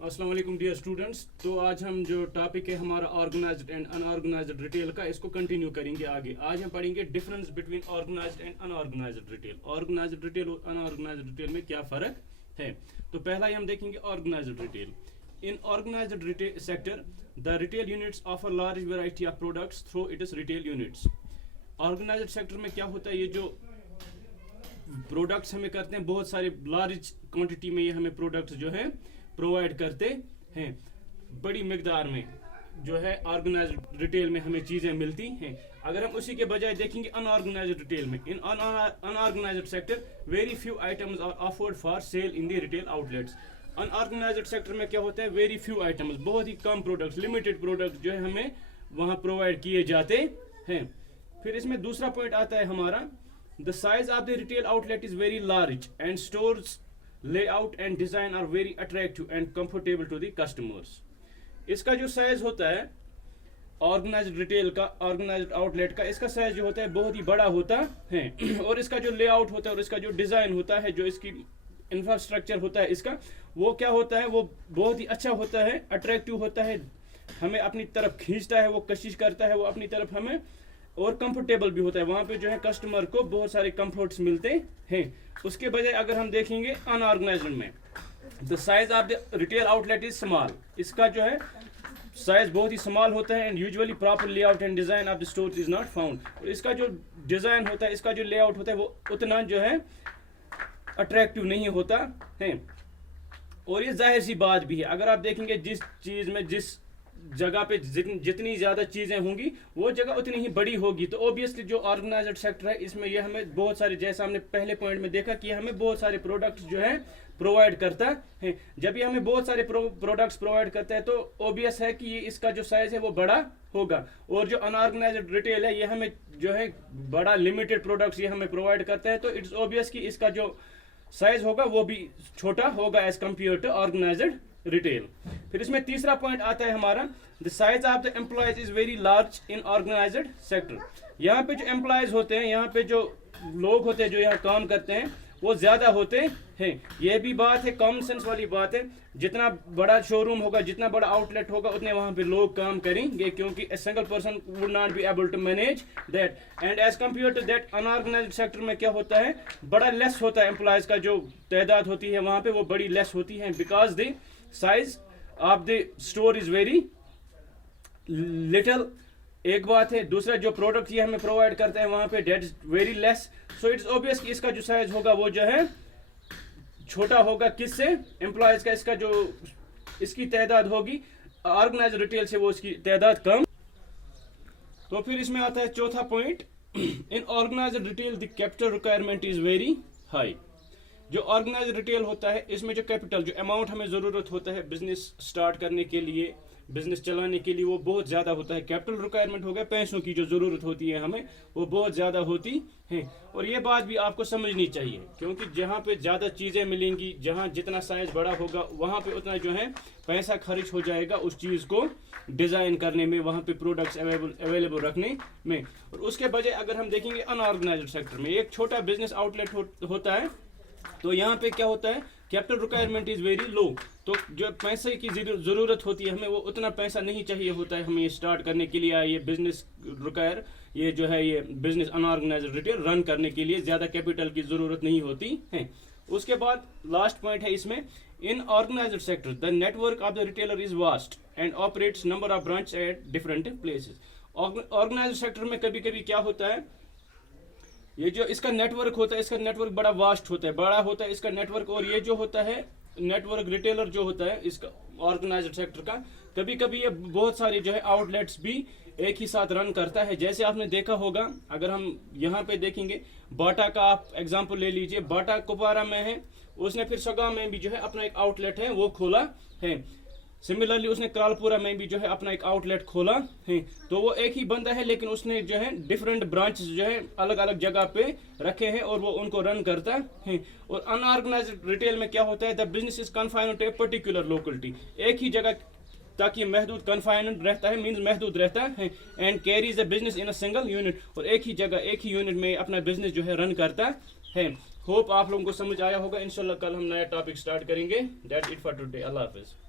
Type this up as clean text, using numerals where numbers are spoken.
अस्सलाम वालेकुम dear students. तो आज हम जो टॉपिक है हमारा ऑर्गेनाइज्ड एंड अनऑर्गेनाइज्ड रिटेल का, इसको कंटिन्यू करेंगे आगे। आज हम पढ़ेंगे difference between organised and unorganised retail. Organised retail और अनऑर्गेनाइज्ड रिटेल में क्या फ़र्क है। तो पहला ही हम देखेंगे organised retail. In organised retail sector the retail units offer large variety of products through its retail units. Organised sector में क्या होता है, ये जो प्रोडक्ट्स हमें करते हैं बहुत सारे लार्ज क्वांटिटी में, ये हमें प्रोडक्ट्स जो है प्रोवाइड करते हैं बड़ी मिकदार में, जो है ऑर्गेनाइज्ड रिटेल में हमें चीज़ें मिलती हैं। अगर हम उसी के बजाय देखेंगे अनऑर्गेनाइज्ड रिटेल में, in unorganised sector very few items are offered for sale in the retail outlets. Unorganised sector में क्या होता है, वेरी फ्यू आइटम्स, बहुत ही कम प्रोडक्ट्स, लिमिटेड प्रोडक्ट्स जो है हमें वहाँ प्रोवाइड किए जाते हैं। फिर इसमें दूसरा पॉइंट आता है हमारा, the size of the retail outlet is very large and stores layout and design are very attractive and comfortable to the customers। इसका जो साइज होता है ऑर्गेनाइज्ड रिटेल का, ऑर्गेनाइज्ड आउटलेट का, इसका साइज जो होता है बहुत ही बड़ा होता है और इसका जो लेआउट होता है और इसका जो डिज़ाइन होता है, जो इसकी इंफ्रास्ट्रक्चर होता है इसका, वो क्या होता है, वो बहुत ही अच्छा होता है, अट्रैक्टिव होता है, हमें अपनी तरफ खींचता है, वो कोशिश करता है वो अपनी तरफ हमें, और कंफर्टेबल भी होता है। वहाँ पे जो है कस्टमर को बहुत सारे कंफर्ट्स मिलते हैं। उसके बजाय अगर हम देखेंगे अनऑर्गेनाइज्ड में, the size of the retail outlet is small, इसका जो है साइज बहुत ही स्मॉल होता है and usually proper layout and design of the store is not found. और इसका जो डिज़ाइन होता है, इसका जो लेआउट होता है, वो उतना जो है अट्रैक्टिव नहीं होता है। और ये जाहिर सी बात भी है, अगर आप देखेंगे जिस चीज़ में, जिस जगह पे जितनी ज़्यादा चीज़ें होंगी वो जगह उतनी ही बड़ी होगी। तो ऑब्वियसली जो ऑर्गेनाइज्ड सेक्टर है इसमें ये हमें बहुत सारे, जैसा हमने पहले पॉइंट में देखा कि हमें बहुत सारे प्रोडक्ट्स जो है प्रोवाइड करता है। जब ये हमें बहुत सारे प्रोडक्ट्स प्रोवाइड करता है तो ऑब्वियस है कि ये इसका जो साइज़ है वो बड़ा होगा। और जो अनऑर्गेनाइज्ड रिटेल है ये हमें जो है बड़ा लिमिटेड प्रोडक्ट्स ये हमें प्रोवाइड करता है, तो इट्स ऑब्वियस कि इसका जो साइज होगा वो भी छोटा होगा as compare to organised retail. फिर इसमें तीसरा पॉइंट आता है हमारा, the size of the employees is very large in organised sector. यहाँ पे जो एम्प्लॉयज होते हैं, यहाँ पे जो लोग होते हैं जो यहाँ काम करते हैं, वो ज़्यादा होते हैं। ये भी बात है, कॉमन सेंस वाली बात है, जितना बड़ा शोरूम होगा, जितना बड़ा आउटलेट होगा, उतने वहाँ पे लोग काम करेंगे, क्योंकि a single person would not be able to manage that. And as compare to that unorganised sector में क्या होता है, बड़ा लेस होता है, एम्प्लॉयज का जो तादाद होती है वहाँ पे वो बड़ी लेस होती है, because the size of the store is very little. एक बात है, दूसरा जो प्रोडक्ट ये हमें प्रोवाइड करता है वहाँ पे debt is very less, so it's obvious कि इसका जो साइज होगा वो जो है छोटा होगा। किससे, एम्प्लॉयज का, इसका जो इसकी तादाद होगी, ऑर्गेनाइज्ड रिटेल से वो इसकी तादाद कम। तो फिर इसमें आता है चौथा point, in organised retail the capital requirement is very high. जो ऑर्गेनाइज्ड रिटेल होता है इसमें जो कैपिटल, जो अमाउंट हमें ज़रूरत होता है बिजनेस स्टार्ट करने के लिए, बिजनेस चलाने के लिए, वो बहुत ज़्यादा होता है। कैपिटल रिक्वायरमेंट हो गया, पैसों की जो ज़रूरत होती है हमें, वो बहुत ज़्यादा होती है। और ये बात भी आपको समझनी चाहिए, क्योंकि जहाँ पे ज़्यादा चीज़ें मिलेंगी, जहाँ जितना साइज़ बड़ा होगा, वहाँ पे उतना जो है पैसा खर्च हो जाएगा उस चीज़ को डिज़ाइन करने में, वहाँ पे प्रोडक्ट्स अवेलेबल रखने में। और उसके बजाय अगर हम देखेंगे अनऑर्गेनाइज्ड सेक्टर में, एक छोटा बिजनेस आउटलेट होता है, तो यहाँ पे क्या होता है, capital requirement is very low. तो जो पैसे की ज़रूरत होती है हमें, वो उतना पैसा नहीं चाहिए होता है हमें स्टार्ट करने के लिए, ये बिजनेस रिक्वायर, ये जो है ये बिजनेस अनऑर्गेनाइज्ड रिटेल रन करने के लिए ज़्यादा कैपिटल की ज़रूरत नहीं होती है। उसके बाद लास्ट पॉइंट है इसमें, in organised sector the network of the retailer is vast and operates number of branch at different places. Organised sector में कभी कभी क्या होता है, ये जो इसका नेटवर्क होता है, इसका नेटवर्क बड़ा वास्ट होता है, बड़ा होता है इसका नेटवर्क। और ये जो होता है नेटवर्क, रिटेलर जो होता है इसका ऑर्गेनाइज्ड सेक्टर का, कभी कभी ये बहुत सारे जो है आउटलेट्स भी एक ही साथ रन करता है। जैसे आपने देखा होगा, अगर हम यहाँ पे देखेंगे, बाटा का आप एग्जांपल ले लीजिए, बाटा कुपवारा में है, उसने फिर सगा में भी जो है अपना एक आउटलेट है वो खोला है। सिमिलरली उसने करालपुरा में भी जो है अपना एक आउटलेट खोला है। तो वो एक ही बंदा है, लेकिन उसने जो है डिफरेंट ब्रांचेस जो है अलग अलग जगह पे रखे हैं और वो उनको रन करता है। और अनऑर्गेनाइज्ड रिटेल में क्या होता है, the business is confined to a particular locality, एक ही जगह तक ये महदूद कन्फाइन्ड रहता है, मीन्स महदूद रहता है, and carries the business in a single unit, और एक ही जगह, एक ही यूनिट में अपना बिजनेस जो है रन करता है। होप आप लोगों को समझ आया होगा। इंशाल्लाह कल हम नया टॉपिक स्टार्ट करेंगे। That's it for today. अल्लाह हाफिज़।